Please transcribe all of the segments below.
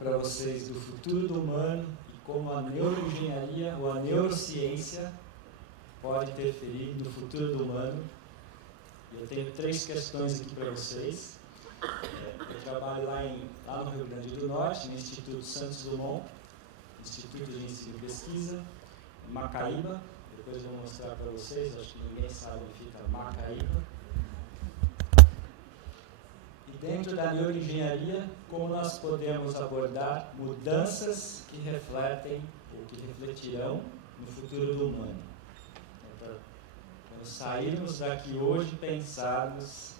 para vocês do futuro do humano e como a neuroengenharia ou a neurociência pode interferir no futuro do humano. Eu tenho 3 questões aqui para vocês. Eu trabalho lá no Rio Grande do Norte, no Instituto Santos Dumont, Instituto de Ensino e Pesquisa, em Macaíba. Depois eu vou mostrar para vocês, acho que ninguém sabe onde fica Macaíba. E dentro da neuroengenharia, como nós podemos abordar mudanças que refletem ou que refletirão no futuro do humano. Então, quando sairmos daqui hoje, pensarmos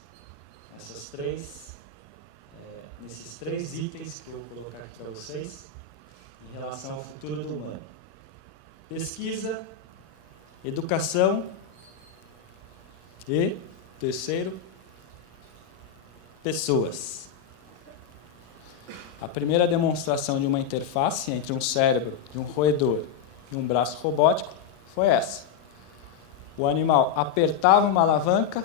nesses 3 itens que eu vou colocar aqui para vocês, em relação ao futuro do humano. Pesquisa, educação e, terceiro, pessoas. A primeira demonstração de uma interface entre um cérebro de um roedor e um braço robótico foi essa. O animal apertava uma alavanca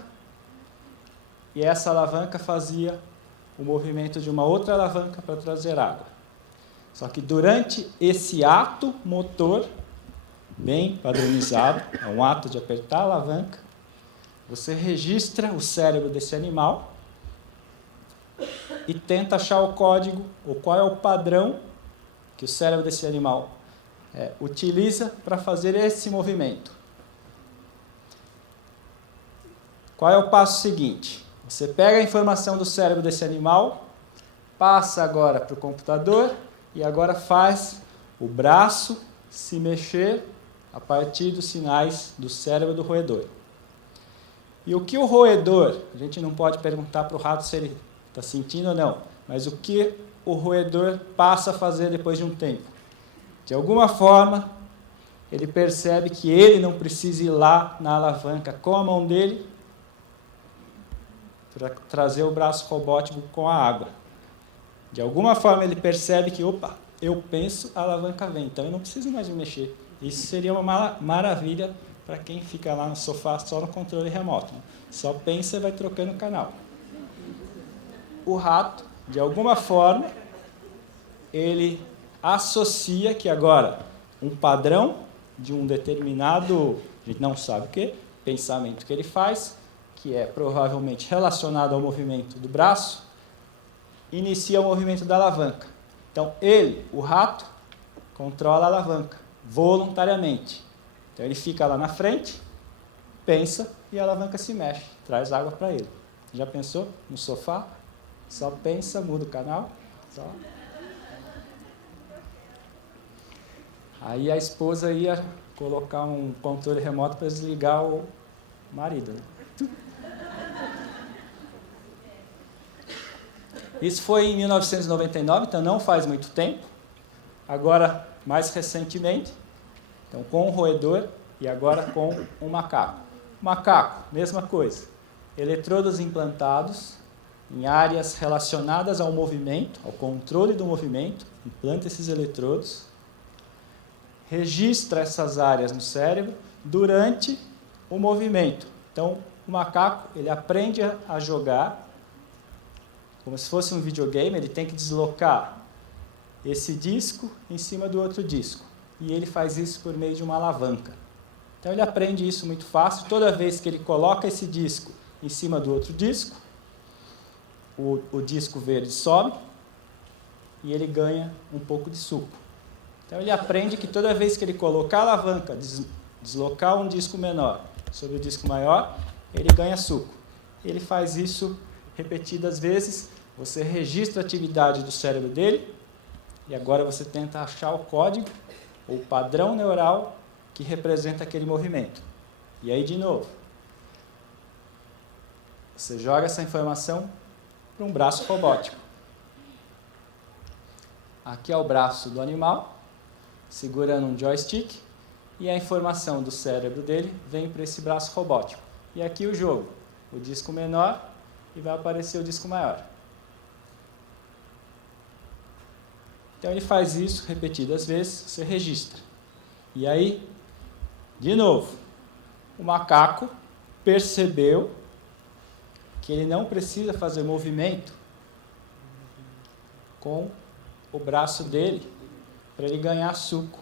e essa alavanca fazia o movimento de uma outra alavanca para trazer água. Só que durante esse ato motor, bem padronizado, é um ato de apertar a alavanca, você registra o cérebro desse animal e tenta achar o código, ou qual é o padrão que o cérebro desse animal utiliza para fazer esse movimento. Qual é o passo seguinte? Você pega a informação do cérebro desse animal, passa agora para o computador e agora faz o braço se mexer a partir dos sinais do cérebro do roedor. E o que o roedor, a gente não pode perguntar para o rato se ele está sentindo ou não, mas o que o roedor passa a fazer depois de um tempo? De alguma forma, ele percebe que ele não precisa ir lá na alavanca com a mão dele para trazer o braço robótico com a água. De alguma forma ele percebe que, opa, eu penso, a alavanca vem, então eu não preciso mais me mexer. Isso seria uma maravilha para quem fica lá no sofá só no controle remoto. Né? Só pensa e vai trocando o canal. O rato, de alguma forma, ele associa que agora um padrão de um determinado, a gente não sabe o que, pensamento que ele faz, que é provavelmente relacionado ao movimento do braço, inicia o movimento da alavanca. Então, ele, o rato, controla a alavanca, voluntariamente. Então, ele fica lá na frente, pensa e a alavanca se mexe, traz água para ele. Já pensou? No sofá, só pensa, muda o canal. Só. Aí a esposa ia colocar um controle remoto para desligar o marido. Né? Isso foi em 1999, então não faz muito tempo. Agora, mais recentemente, então com o roedor e agora com o macaco. O macaco, mesma coisa. Eletrodos implantados em áreas relacionadas ao movimento, ao controle do movimento. Implanta esses eletrodos. Registra essas áreas no cérebro durante o movimento. Então, o macaco, ele aprende a jogar como se fosse um videogame, ele tem que deslocar esse disco em cima do outro disco. E ele faz isso por meio de uma alavanca. Então ele aprende isso muito fácil. Toda vez que ele coloca esse disco em cima do outro disco, o disco verde sobe e ele ganha um pouco de suco. Então ele aprende que toda vez que ele colocar a alavanca, deslocar um disco menor sobre o disco maior, ele ganha suco. Ele faz isso repetidas vezes, você registra a atividade do cérebro dele e agora você tenta achar o código ou padrão neural que representa aquele movimento. E aí, de novo, você joga essa informação para um braço robótico. Aqui é o braço do animal, segurando um joystick, e a informação do cérebro dele vem para esse braço robótico. E aqui o jogo, o disco menor, e vai aparecer o disco maior. Então ele faz isso repetidas vezes, você registra. E aí, de novo, o macaco percebeu que ele não precisa fazer movimento com o braço dele para ele ganhar suco.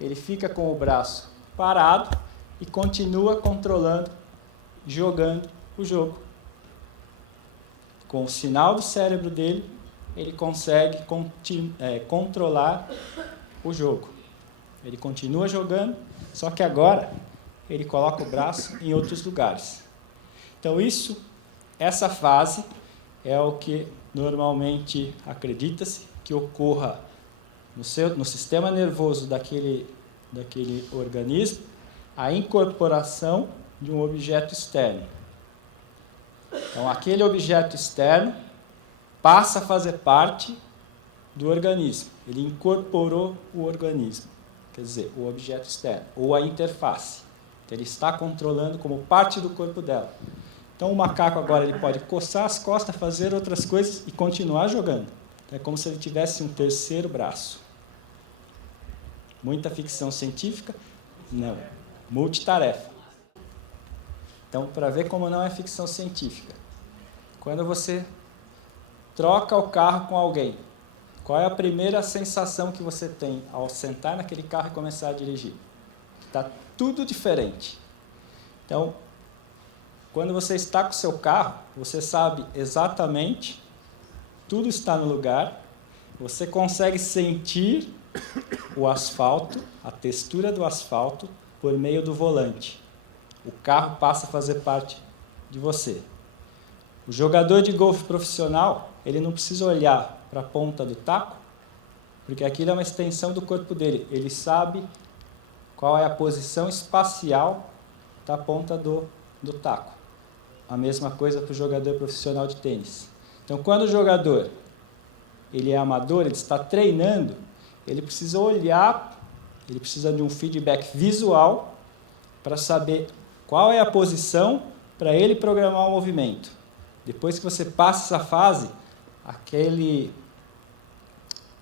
Ele fica com o braço parado e continua controlando, jogando o jogo. Com o sinal do cérebro dele, ele consegue controlar o jogo. Ele continua jogando, só que agora ele coloca o braço em outros lugares. Então essa fase é o que normalmente acredita-se que ocorra no sistema nervoso daquele organismo, a incorporação de um objeto externo. Então, aquele objeto externo passa a fazer parte do organismo. Ele incorporou o organismo, quer dizer, o objeto externo, ou a interface. Então, ele está controlando como parte do corpo dela. Então, o macaco agora ele pode coçar as costas, fazer outras coisas e continuar jogando. É como se ele tivesse um terceiro braço. Muita ficção científica? Não. Multitarefa. Então, para ver como não é ficção científica, quando você troca o carro com alguém, qual é a primeira sensação que você tem ao sentar naquele carro e começar a dirigir? Está tudo diferente. Então, quando você está com o seu carro, você sabe exatamente, tudo está no lugar, você consegue sentir o asfalto, a textura do asfalto, por meio do volante. O carro passa a fazer parte de você. O jogador de golfe profissional, ele não precisa olhar para a ponta do taco, porque aquilo é uma extensão do corpo dele. Ele sabe qual é a posição espacial da ponta do taco. A mesma coisa para o jogador profissional de tênis. Então, quando o jogador ele é amador, ele está treinando, ele precisa olhar, ele precisa de um feedback visual para saber qual é a posição para ele programar o movimento. Depois que você passa essa fase,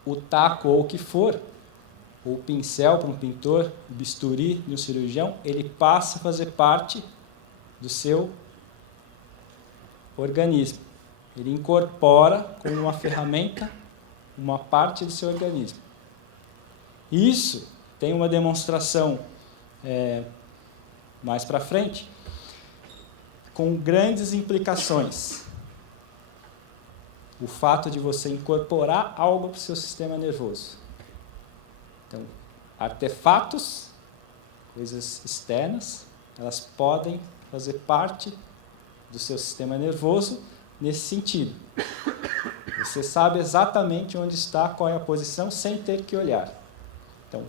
o taco ou o que for, o pincel para um pintor, o bisturi de um cirurgião, ele passa a fazer parte do seu organismo. Ele incorpora como uma ferramenta uma parte do seu organismo. Isso tem uma demonstração mais para frente, com grandes implicações. O fato de você incorporar algo para o seu sistema nervoso. Então, artefatos, coisas externas, elas podem fazer parte do seu sistema nervoso nesse sentido. Você sabe exatamente onde está, qual é a posição, sem ter que olhar. Então,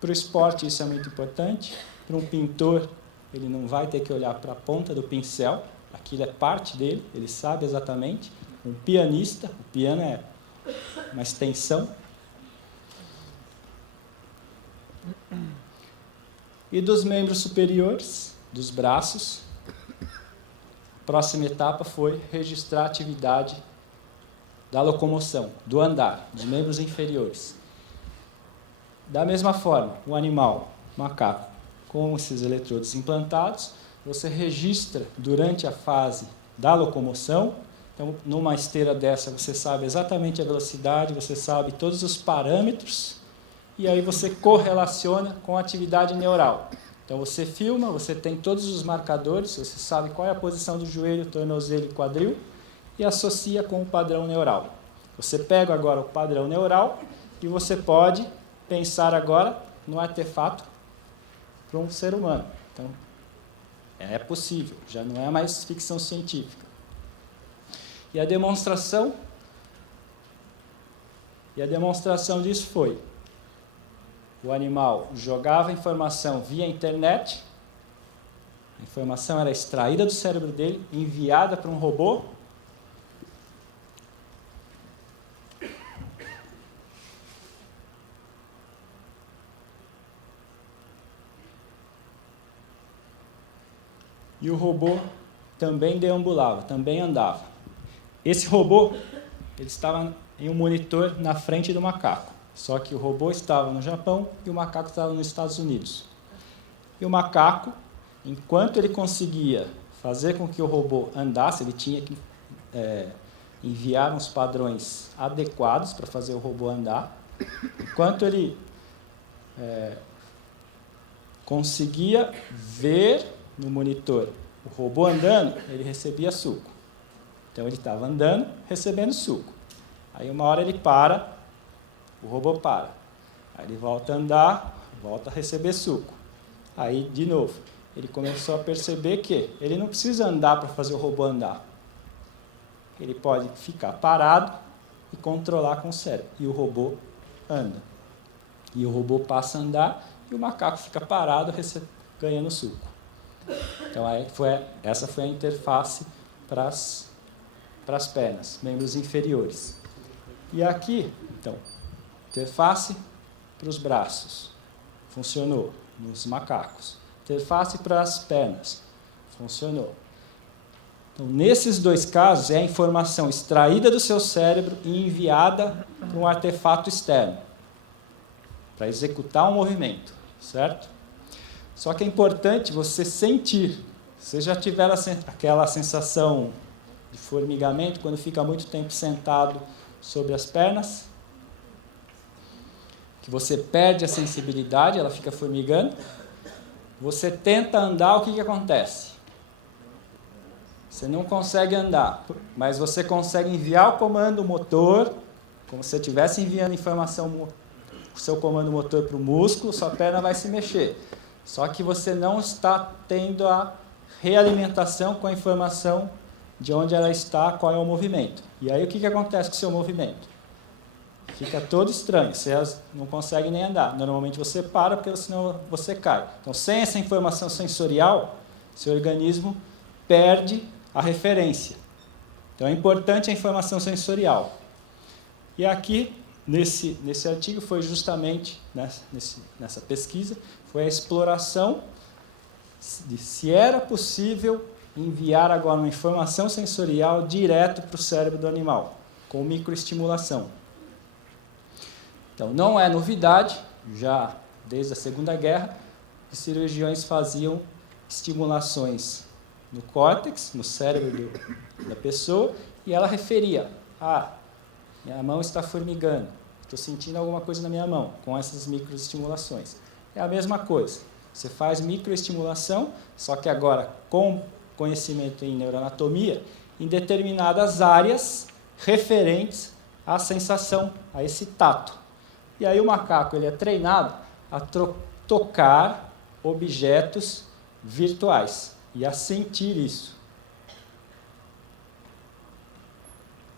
para o esporte isso é muito importante. Para um pintor, ele não vai ter que olhar para a ponta do pincel, aquilo é parte dele, ele sabe exatamente. Um pianista, o piano é uma extensão. E dos membros superiores, dos braços, a próxima etapa foi registrar a atividade da locomoção, do andar, dos membros inferiores. Da mesma forma, o animal, o macaco, com esses eletrodos implantados, você registra durante a fase da locomoção. Então, numa esteira dessa, você sabe exatamente a velocidade, você sabe todos os parâmetros, e aí você correlaciona com a atividade neural. Então, você filma, você tem todos os marcadores, você sabe qual é a posição do joelho, tornozelo e quadril, e associa com o padrão neural. Você pega agora o padrão neural e você pode pensar agora no artefato para um ser humano. Então, é possível, já não é mais ficção científica. E a demonstração disso foi: o animal jogava informação via internet, a informação era extraída do cérebro dele, enviada para um robô, e o robô também deambulava, também andava. Esse robô, ele estava em um monitor na frente do macaco. Só que o robô estava no Japão e o macaco estava nos Estados Unidos. E o macaco, enquanto ele conseguia fazer com que o robô andasse, ele tinha que enviar uns padrões adequados para fazer o robô andar. Enquanto ele conseguia ver no monitor o robô andando, ele recebia suco. Então ele estava andando, recebendo suco. Aí uma hora ele para, o robô para. Aí ele volta a andar, volta a receber suco. Aí, de novo, ele começou a perceber que ele não precisa andar para fazer o robô andar. Ele pode ficar parado e controlar com o cérebro. E o robô anda. E o robô passa a andar e o macaco fica parado ganhando suco. Então, essa foi a interface para as pernas, membros inferiores. E aqui, então, interface para os braços. Funcionou nos macacos. Interface para as pernas. Funcionou. Então, nesses dois casos, é a informação extraída do seu cérebro e enviada para um artefato externo, para executar um movimento, certo? Só que é importante você sentir. Você já tiver aquela sensação de formigamento quando fica muito tempo sentado sobre as pernas? Que você perde a sensibilidade, ela fica formigando. Você tenta andar, o que acontece? Você não consegue andar, mas você consegue enviar o comando motor, como se você estivesse enviando informação, o seu comando motor para o músculo, sua perna vai se mexer. Só que você não está tendo a realimentação com a informação de onde ela está, qual é o movimento. E aí o que acontece com o seu movimento? Fica todo estranho, você não consegue nem andar. Normalmente você para, porque senão você cai. Então, sem essa informação sensorial, seu organismo perde a referência. Então, é importante a informação sensorial. E aqui, nesse artigo, foi justamente, nessa pesquisa, foi a exploração de se era possível enviar agora uma informação sensorial direto para o cérebro do animal, com microestimulação. Então, não é novidade, já desde a Segunda Guerra, que cirurgiões faziam estimulações no córtex, no cérebro da pessoa, e ela referia: minha mão está formigando, estou sentindo alguma coisa na minha mão, com essas microestimulações. É a mesma coisa, você faz microestimulação, só que agora com conhecimento em neuroanatomia, em determinadas áreas referentes à sensação, a esse tato. E aí o macaco ele é treinado a tocar objetos virtuais e a sentir isso.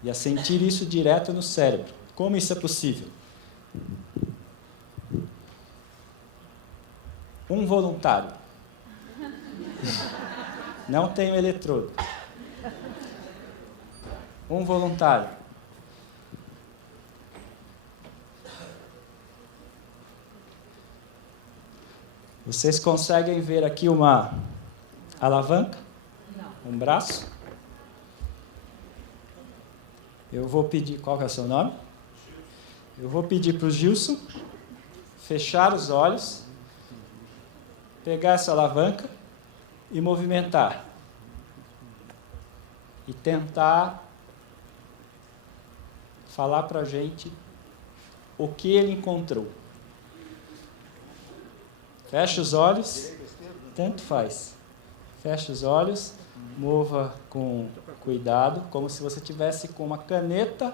E a sentir isso direto no cérebro. Como isso é possível? Um voluntário. Não tem o eletrodo. Um voluntário. Vocês conseguem ver aqui uma alavanca? Não. Um braço? Eu vou pedir... Qual que é o seu nome? Eu vou pedir para o Gilson fechar os olhos, pegar essa alavanca e movimentar. E tentar falar para a gente o que ele encontrou. Fecha os olhos, tanto faz. Fecha os olhos, mova com cuidado, como se você tivesse com uma caneta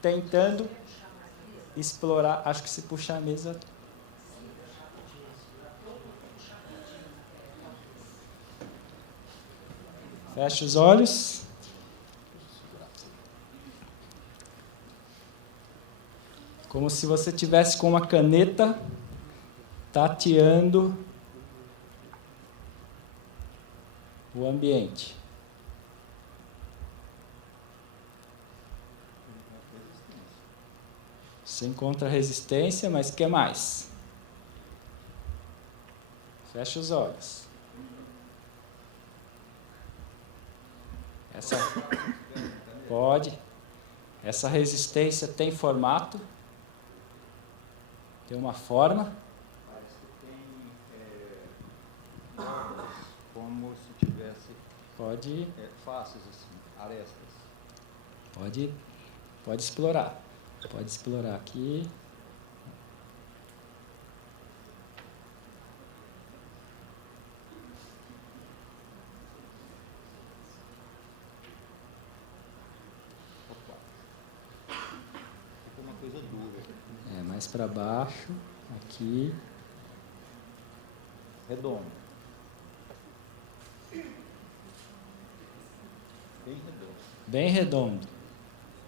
tentando explorar. Acho que se puxar a mesa... Fecha os olhos. Como se você tivesse com uma caneta tateando o ambiente. Você encontra resistência, mas o que mais? Fecha os olhos. Pode. Essa resistência tem formato? Tem uma forma? Parece que tem como se tivesse Pode. faces assim, arestas. Pode explorar. Pode explorar aqui. Ficou uma coisa dura. Mais para baixo, aqui. Redondo. Bem redondo. Bem redondo.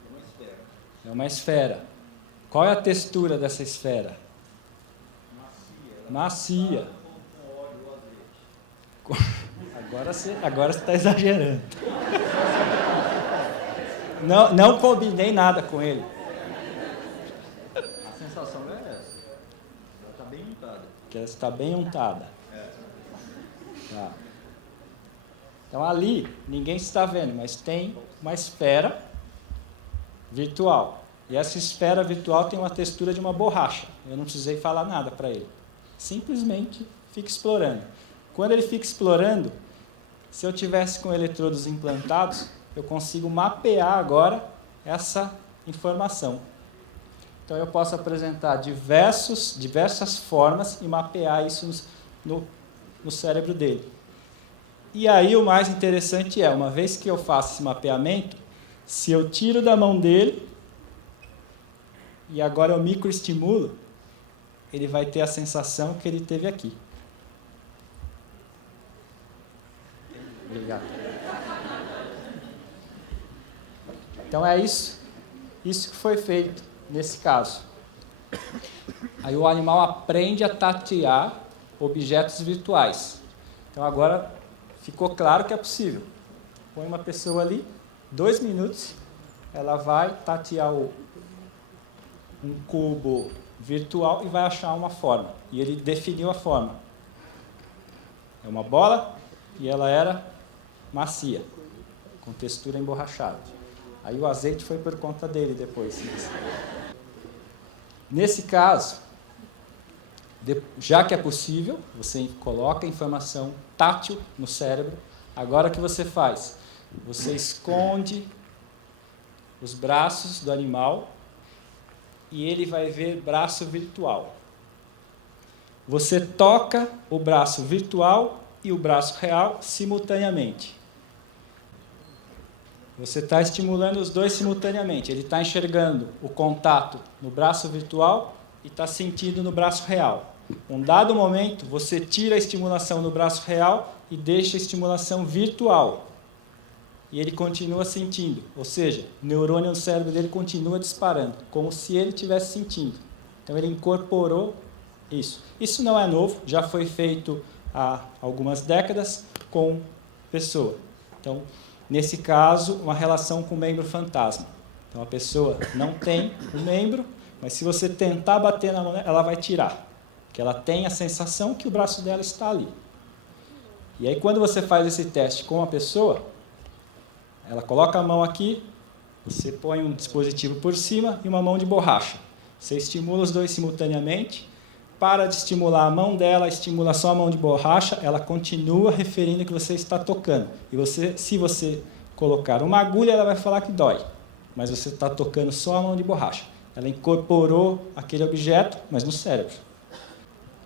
É uma esfera. É uma esfera. Qual é a textura dessa esfera? Macia. Com óleo ou azeite. Agora você está exagerando. Não combinei nada com ele. A sensação é essa. Ela está bem untada. Que ela está bem untada. Tá. Então ali ninguém está vendo, mas tem uma esfera virtual. E essa esfera virtual tem uma textura de uma borracha. Eu não precisei falar nada para ele. Simplesmente fica explorando. Quando ele fica explorando, se eu tivesse com eletrodos implantados, eu consigo mapear agora essa informação. Então eu posso apresentar diversas formas e mapear isso no cérebro dele. E aí o mais interessante é, uma vez que eu faço esse mapeamento, se eu tiro da mão dele e agora eu microestimulo, ele vai ter a sensação que ele teve aqui. Obrigado. Então é isso que foi feito nesse caso. Aí o animal aprende a tatear objetos virtuais. Então agora ficou claro que é possível. Põe uma pessoa ali, 2 minutos, ela vai tatear um cubo virtual e vai achar uma forma. E ele definiu a forma. É uma bola e ela era macia, com textura emborrachada. Aí o azeite foi por conta dele depois. Nesse caso, já que é possível, você coloca a informação tátil no cérebro. Agora o que você faz? Você esconde os braços do animal e ele vai ver braço virtual. Você toca o braço virtual e o braço real simultaneamente. Você está estimulando os dois simultaneamente. Ele está enxergando o contato no braço virtual e está sentindo no braço real. Um dado momento, você tira a estimulação no braço real e deixa a estimulação virtual. E ele continua sentindo. Ou seja, o neurônio no cérebro dele continua disparando, como se ele estivesse sentindo. Então ele incorporou isso. Isso não é novo, já foi feito há algumas décadas com pessoa. Então, nesse caso, uma relação com o membro fantasma. Então a pessoa não tem o membro, mas se você tentar bater na mão, ela vai tirar. Porque ela tem a sensação que o braço dela está ali. E aí quando você faz esse teste com a pessoa, ela coloca a mão aqui, você põe um dispositivo por cima e uma mão de borracha. Você estimula os dois simultaneamente, para de estimular a mão dela, estimula só a mão de borracha, ela continua referindo que você está tocando. E se você colocar uma agulha, ela vai falar que dói. Mas você está tocando só a mão de borracha. Ela incorporou aquele objeto, mas no cérebro.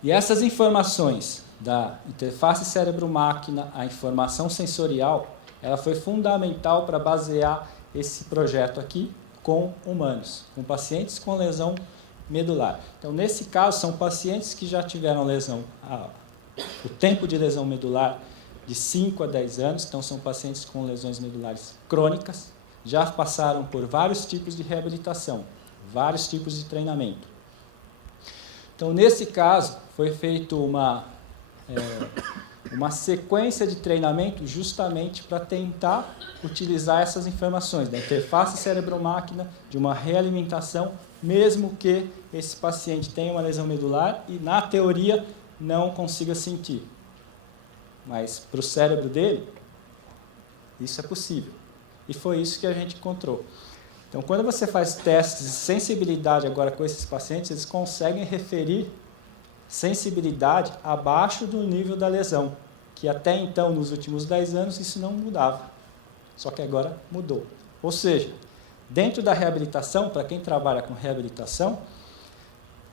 E essas informações da interface cérebro-máquina, a informação sensorial, ela foi fundamental para basear esse projeto aqui com humanos, com pacientes com lesão medular. Então, nesse caso, são pacientes que já tiveram lesão, o tempo de lesão medular de 5 a 10 anos, então são pacientes com lesões medulares crônicas, já passaram por vários tipos de reabilitação, vários tipos de treinamento. Então, nesse caso, foi feito uma sequência de treinamento justamente para tentar utilizar essas informações da interface cérebro-máquina, de uma realimentação, mesmo que esse paciente tenha uma lesão medular e, na teoria, não consiga sentir. Mas, para o cérebro dele, isso é possível. E foi isso que a gente encontrou. Então, quando você faz testes de sensibilidade agora com esses pacientes, eles conseguem referir sensibilidade abaixo do nível da lesão, que até então, nos últimos 10 anos, isso não mudava. Só que agora mudou. Ou seja, Dentro da reabilitação, para quem trabalha com reabilitação,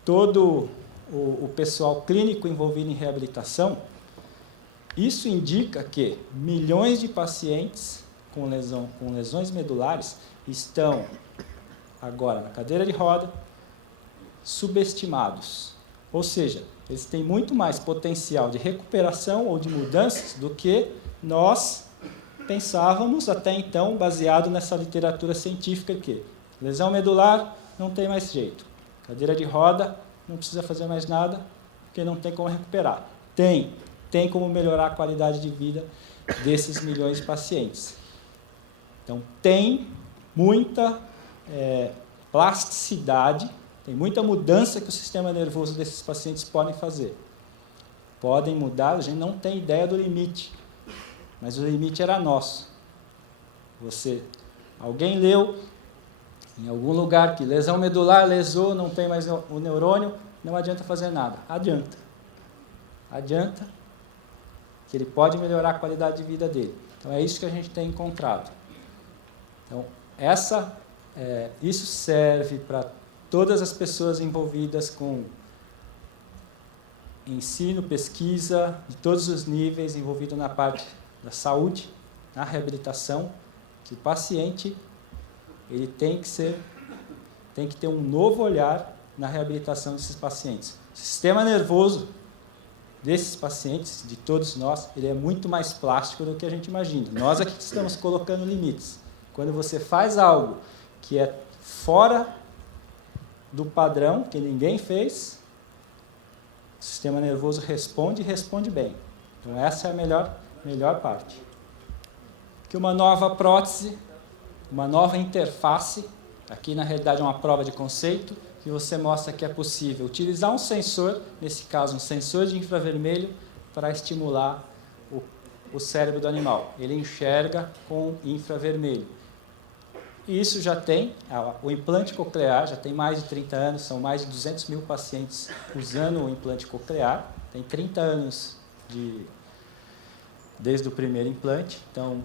todo o pessoal clínico envolvido em reabilitação, isso indica que milhões de pacientes com lesões medulares estão agora na cadeira de roda, subestimados. Ou seja, eles têm muito mais potencial de recuperação ou de mudanças do que nós pensávamos até então, baseado nessa literatura científica que lesão medular não tem mais jeito. Cadeira de roda não precisa fazer mais nada, porque não tem como recuperar. Tem como melhorar a qualidade de vida desses milhões de pacientes. Então, tem muita plasticidade, tem muita mudança que o sistema nervoso desses pacientes podem fazer. Podem mudar, a gente não tem ideia do limite, mas o limite era nosso. Alguém leu em algum lugar que lesão medular lesou, não tem mais o neurônio, não adianta fazer nada. Adianta. Adianta que ele pode melhorar a qualidade de vida dele. Então, é isso que a gente tem encontrado. Então, isso serve para todas as pessoas envolvidas com ensino, pesquisa, de todos os níveis, envolvido na parte da saúde, na reabilitação, que o paciente ele tem que ter um novo olhar na reabilitação desses pacientes. O sistema nervoso desses pacientes, de todos nós, ele é muito mais plástico do que a gente imagina. Nós aqui estamos colocando limites. Quando você faz algo que é fora do padrão, que ninguém fez, o sistema nervoso responde e responde bem. Então, essa é a melhor parte. Que uma nova prótese, uma nova interface, aqui na realidade é uma prova de conceito, que você mostra que é possível utilizar um sensor, nesse caso um sensor de infravermelho, para estimular o cérebro do animal. Ele enxerga com infravermelho. E isso já tem, o implante coclear já tem mais de 30 anos, são mais de 200 mil pacientes usando o implante coclear, tem 30 anos desde o primeiro implante, então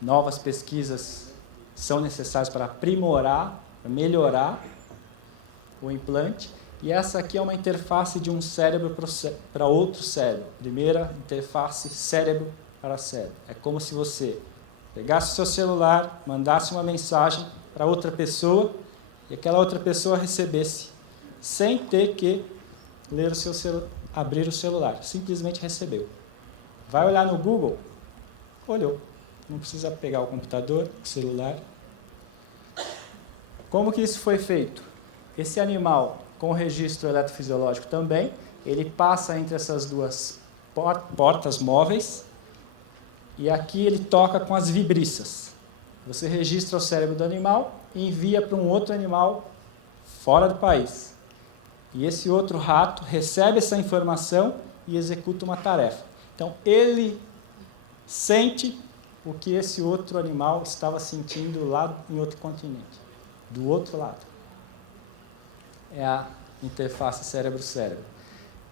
novas pesquisas são necessárias para aprimorar, para melhorar o implante, e essa aqui é uma interface de um cérebro para outro cérebro, primeira interface cérebro para cérebro, é como se você pegasse o seu celular, mandasse uma mensagem para outra pessoa e aquela outra pessoa recebesse, sem ter que abrir o celular. Simplesmente recebeu. Vai olhar no Google? Olhou. Não precisa pegar o computador, o celular. Como que isso foi feito? Esse animal, com o registro eletrofisiológico também, ele passa entre essas duas portas móveis, e aqui ele toca com as vibriças. Você registra o cérebro do animal e envia para um outro animal fora do país. E esse outro rato recebe essa informação e executa uma tarefa. Então, ele sente o que esse outro animal estava sentindo lá em outro continente, do outro lado. É a interface cérebro-cérebro.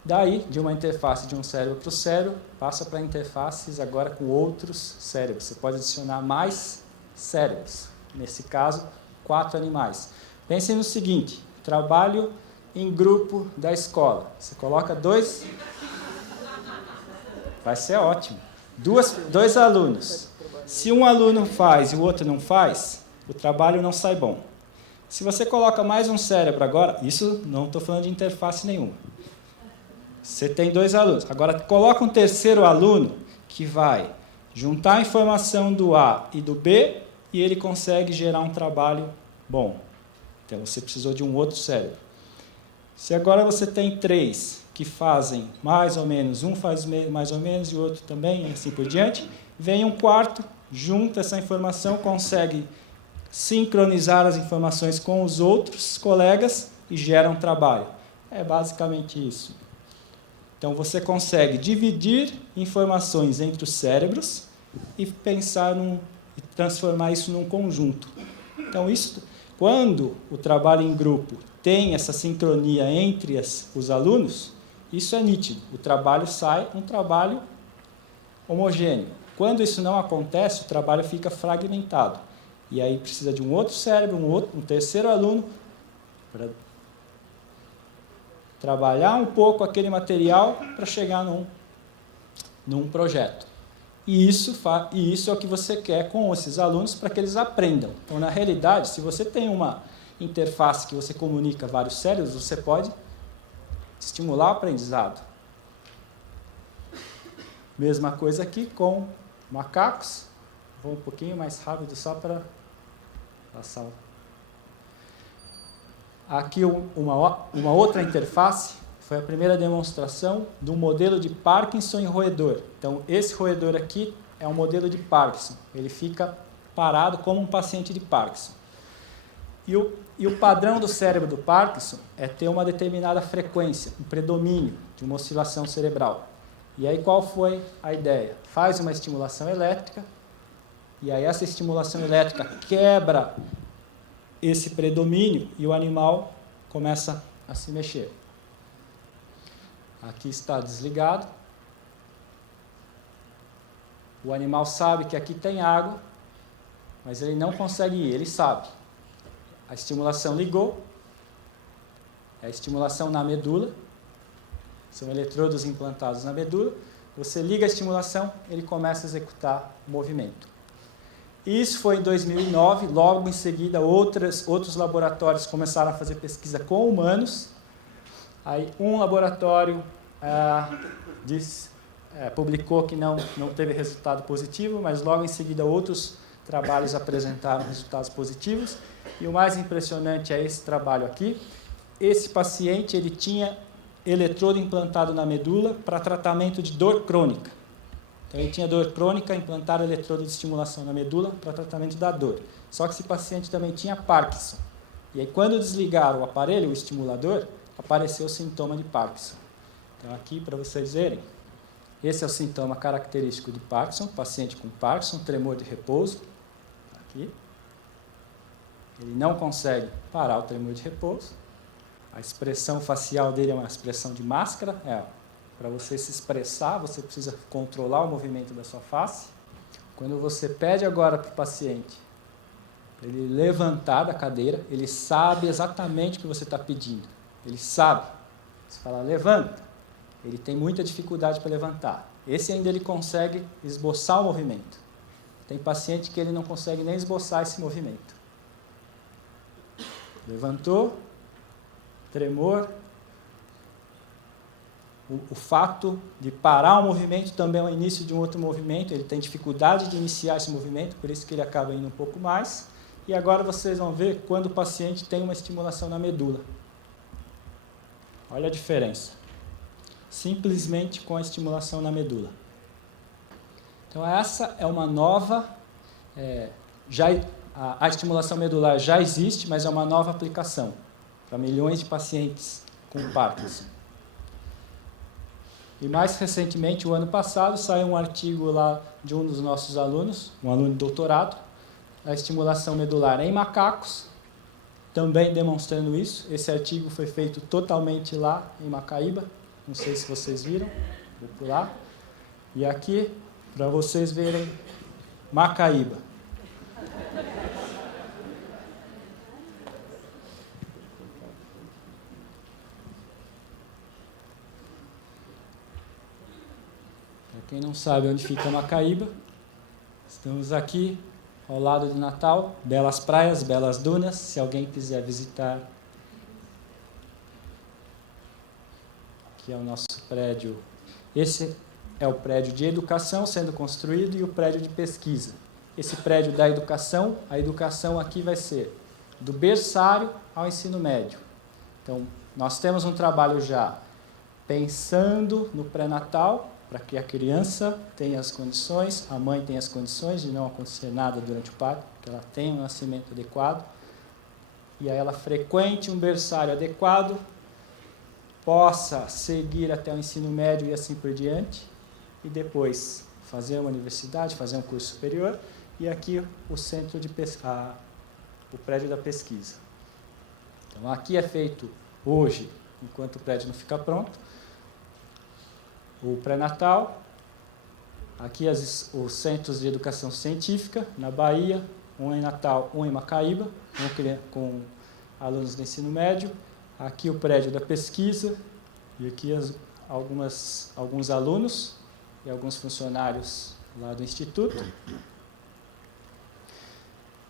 Daí, de uma interface de um cérebro para o cérebro, passa para interfaces agora com outros cérebros. Você pode adicionar mais cérebros. Nesse caso, 4 animais. Pensem no seguinte, trabalho em grupo da escola. Você coloca 2... Vai ser ótimo. Dois alunos. Se um aluno faz e o outro não faz, o trabalho não sai bom. Se você coloca mais um cérebro agora, isso não estou falando de interface nenhuma. Você tem 2 alunos. Agora, coloca um terceiro aluno que vai juntar a informação do A e do B e ele consegue gerar um trabalho bom. Então, você precisou de um outro cérebro. Se agora você tem 3 que fazem mais ou menos, um faz mais ou menos e o outro também, e assim por diante, vem um quarto, junta essa informação, consegue sincronizar as informações com os outros colegas e gera um trabalho. É basicamente isso. Então, você consegue dividir informações entre os cérebros e pensar e transformar isso num conjunto. Então, quando o trabalho em grupo tem essa sincronia entre os alunos, isso é nítido. O trabalho sai um trabalho homogêneo. Quando isso não acontece, o trabalho fica fragmentado. E aí precisa de um outro cérebro, um terceiro aluno, para trabalhar um pouco aquele material para chegar num projeto. E isso é o que você quer com esses alunos para que eles aprendam. Então, na realidade, se você tem uma interface que você comunica vários cérebros, você pode estimular o aprendizado. Mesma coisa aqui com macacos. Vou um pouquinho mais rápido só para passar. Aqui uma outra interface, foi a primeira demonstração de um modelo de Parkinson em roedor. Então, esse roedor aqui é um modelo de Parkinson. Ele fica parado como um paciente de Parkinson. E o padrão do cérebro do Parkinson é ter uma determinada frequência, um predomínio de uma oscilação cerebral. E aí qual foi a ideia? Faz uma estimulação elétrica, e aí essa estimulação elétrica quebra esse predomínio e o animal começa a se mexer. Aqui está desligado. O animal sabe que aqui tem água, mas ele não consegue ir, ele sabe. A estimulação ligou, é a estimulação na medula, são eletrodos implantados na medula, você liga a estimulação, ele começa a executar o movimento. Isso foi em 2009, logo em seguida outros laboratórios começaram a fazer pesquisa com humanos. Aí um laboratório publicou que não teve resultado positivo, mas logo em seguida outros trabalhos apresentaram resultados positivos. E o mais impressionante é esse trabalho aqui. Esse paciente ele tinha eletrodo implantado na medula para tratamento de dor crônica. Então, ele tinha dor crônica, implantaram eletrodo de estimulação na medula para tratamento da dor. Só que esse paciente também tinha Parkinson. E aí, quando desligaram o aparelho, o estimulador, apareceu o sintoma de Parkinson. Então, aqui, para vocês verem, esse é o sintoma característico de Parkinson, paciente com Parkinson, tremor de repouso. Aqui. Ele não consegue parar o tremor de repouso. A expressão facial dele é uma expressão de máscara, para você se expressar, você precisa controlar o movimento da sua face. Quando você pede agora para o paciente, para ele levantar da cadeira, ele sabe exatamente o que você está pedindo. Ele sabe. Você fala, levanta. Ele tem muita dificuldade para levantar. Esse ainda ele consegue esboçar o movimento. Tem paciente que ele não consegue nem esboçar esse movimento. Levantou, tremor. O fato de parar o movimento também é o início de um outro movimento, ele tem dificuldade de iniciar esse movimento, por isso que ele acaba indo um pouco mais. E agora vocês vão ver quando o paciente tem uma estimulação na medula. Olha a diferença. Simplesmente com a estimulação na medula. Então essa é uma nova... a estimulação medular já existe, mas é uma nova aplicação para milhões de pacientes com Parkinson. E mais recentemente, o ano passado, saiu um artigo lá de um dos nossos alunos, um aluno de doutorado, a estimulação medular em macacos, também demonstrando isso. Esse artigo foi feito totalmente lá em Macaíba, não sei se vocês viram, vou pular. E aqui, para vocês verem, Macaíba. Quem não sabe onde fica Macaíba, estamos aqui ao lado de Natal, belas praias, belas dunas, se alguém quiser visitar. Aqui é o nosso prédio. Esse é o prédio de educação sendo construído e o prédio de pesquisa. Esse prédio da educação, a educação aqui vai ser do berçário ao ensino médio. Então, nós temos um trabalho já pensando no pré-natal, para que a criança tenha as condições, a mãe tenha as condições de não acontecer nada durante o parto, que ela tenha um nascimento adequado, e aí ela frequente um berçário adequado, possa seguir até o ensino médio e assim por diante, e depois fazer uma universidade, fazer um curso superior, e aqui o centro de pesquisa, o prédio da pesquisa. Então aqui é feito hoje, enquanto o prédio não fica pronto, o pré-natal, aqui os centros de educação científica, na Bahia, um em Natal, um em Macaíba, com alunos do ensino médio. Aqui o prédio da pesquisa, e aqui alguns alunos e alguns funcionários lá do Instituto.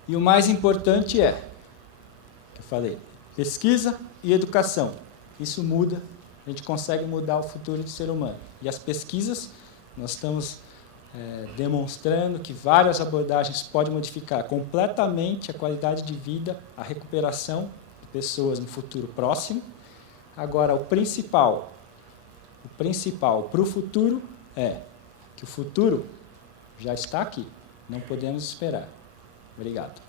E o mais importante que eu falei, pesquisa e educação. Isso muda, a gente consegue mudar o futuro do ser humano. E as pesquisas, nós estamos demonstrando que várias abordagens podem modificar completamente a qualidade de vida, a recuperação de pessoas no futuro próximo. Agora, o principal para o futuro é que o futuro já está aqui, não podemos esperar. Obrigado.